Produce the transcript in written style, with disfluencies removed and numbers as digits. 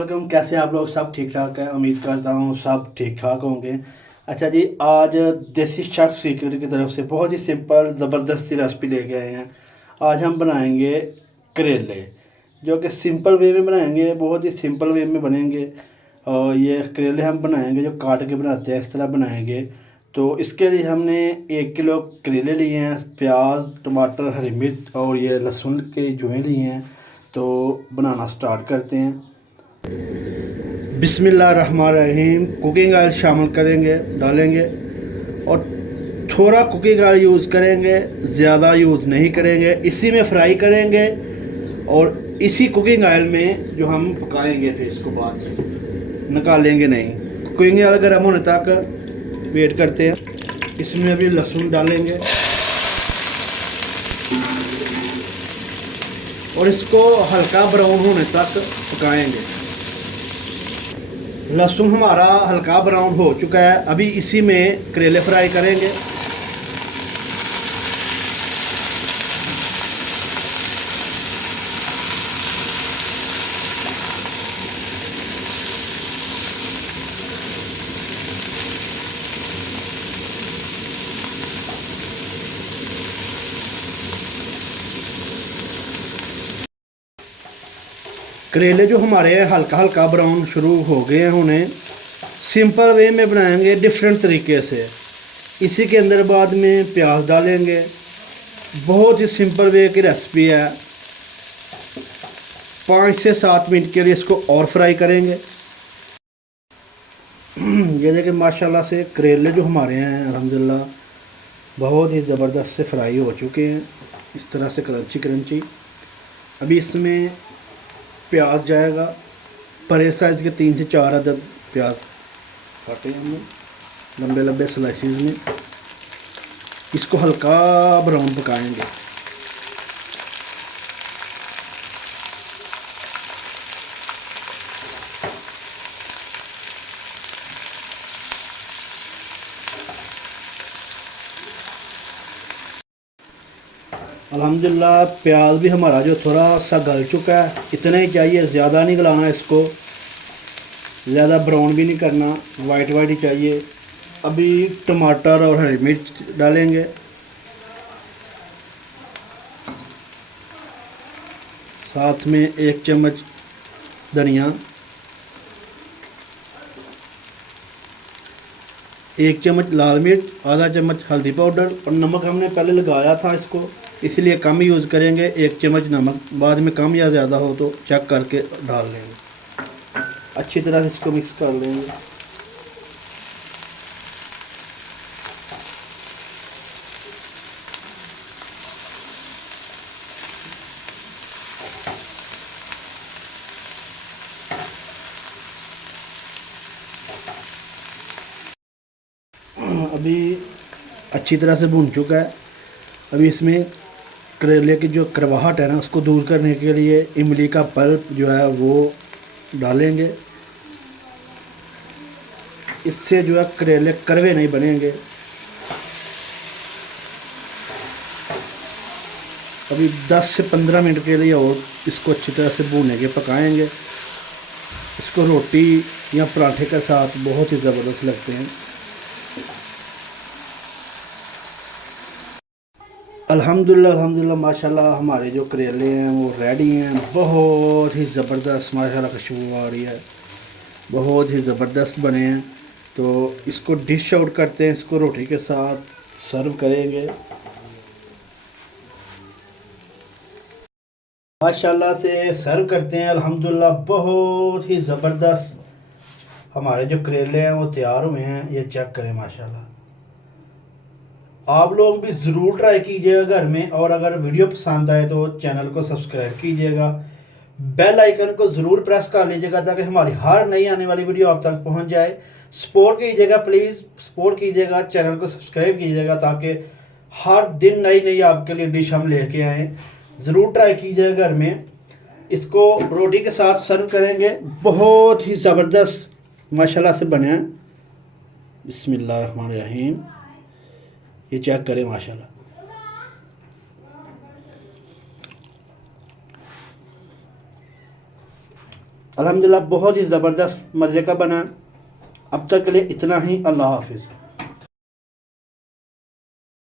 Welcome. कैसे आप लोग? सब ठीक ठाक है? उम्मीद करता हूँ सब ठीक ठाक होंगे। अच्छा जी, आज देसी शेफ सीक्रेट की तरफ से बहुत ही सिंपल ज़बरदस्ती रेसिपी लेके आए हैं। आज हम बनाएंगे करेले, जो कि सिंपल वे में बनाएंगे, बहुत ही सिंपल वे में बनेंगे। और ये करेले हम बनाएंगे जो काट के बनाते हैं, इस तरह बनाएंगे। तो इसके लिए हमने 1 किलो करेले लिए हैं, प्याज, टमाटर, हरी मिर्च और ये लहसुन के जुएँ लिए हैं। तो बनाना स्टार्ट करते हैं। बिस्मिल्लाहिर्रहमानिर्रहीम। कुकिंग ऑयल शामिल करेंगे, डालेंगे और थोड़ा कुकिंग ऑयल यूज़ करेंगे, ज़्यादा यूज़ नहीं करेंगे। इसी में फ्राई करेंगे और इसी कुकिंग ऑयल में जो हम पकाएंगे, फिर इसको बाद में निकालेंगे नहीं। कुकिंग ऑयल गर्म होने तक वेट करते हैं। इसमें अभी लहसुन डालेंगे और इसको हल्का ब्राउन होने तक पकाएंगे। लहसुन हमारा हल्का ब्राउन हो चुका है। अभी इसी में करेले फ्राई करेंगे। करेले जो हमारे हल्का हल्का ब्राउन शुरू हो गए हैं, उन्हें सिंपल वे में बनाएंगे, डिफरेंट तरीके से। इसी के अंदर बाद में प्याज डालेंगे। बहुत ही सिंपल वे की रेसिपी है। 5 से 7 मिनट के लिए इसको और फ्राई करेंगे। ये देखिए, माशाल्लाह से करेले जो हमारे हैं अल्हम्दुलिल्लाह बहुत ही ज़बरदस्त से फ्राई हो चुके हैं, इस तरह से क्रंची क्रंची। अभी इसमें प्याज जाएगा। बड़े साइज़ के 3 से 4 अदद प्याज काटे हमने लंबे लंबे स्लाइसिस में। इसको हल्का ब्राउन पकाएंगे। अल्हम्दुलिल्लाह प्याज भी हमारा जो थोड़ा सा गल चुका है, इतना ही चाहिए, ज़्यादा नहीं गलाना इसको, ज़्यादा ब्राउन भी नहीं करना, वाइट वाइट ही चाहिए। अभी टमाटर और हरी मिर्च डालेंगे। साथ में 1 चम्मच धनिया, 1 चम्मच लाल मिर्च, आधा चम्मच हल्दी पाउडर और नमक हमने पहले लगाया था इसको, इसलिए कम यूज़ करेंगे। 1 चम्मच नमक, बाद में कम या ज़्यादा हो तो चेक करके डाल लेंगे। अच्छी तरह से इसको मिक्स कर लेंगे। अभी अच्छी तरह से भून चुका है। अभी इसमें करेले की जो करवाहट है ना, उसको दूर करने के लिए इमली का पल्प जो है वो डालेंगे। इससे जो है करेले कड़वे नहीं बनेंगे। अभी 10 से 15 मिनट के लिए और इसको अच्छी तरह से भूनेंगे, पकाएंगे। इसको रोटी या पराठे के साथ बहुत ही ज़बरदस्त लगते हैं। अल्हम्दुलिल्लाह अल्हम्दुलिल्लाह माशाल्लाह हमारे जो करेले हैं वो रेडी हैं। बहुत ही ज़बरदस्त माशाल्लाह खुशबू आ रही है, बहुत ही ज़बरदस्त बने हैं। तो इसको डिश आउट करते हैं, इसको रोटी के साथ सर्व करेंगे। माशाल्लाह से सर्व करते हैं। अल्हम्दुलिल्लाह बहुत ही ज़बरदस्त हमारे जो करेले हैं वो तैयार हुए हैं। ये चेक करें माशाल्लाह। आप लोग भी ज़रूर ट्राई कीजिएगा घर में, और अगर वीडियो पसंद आए तो चैनल को सब्सक्राइब कीजिएगा, बेल आइकन को ज़रूर प्रेस कर लीजिएगा ताकि हमारी हर नई आने वाली वीडियो आप तक पहुंच जाए। सपोर्ट कीजिएगा, प्लीज़ सपोर्ट कीजिएगा, चैनल को सब्सक्राइब कीजिएगा ताकि हर दिन नई नई आपके लिए डिश हम लेके आएँ। ज़रूर ट्राई कीजिएगा घर में। इसको रोटी के साथ सर्व करेंगे। बहुत ही ज़बरदस्त माशाल्लाह से बने हैं। बिस्मिल्लाहिर्रहमानिर्रहीम। ये चेक करें माशाल्लाह। अल्हम्दुलिल्लाह बहुत ही ज़बरदस्त मज़े का बना। अब तक के लिए इतना ही। अल्लाह हाफिज़।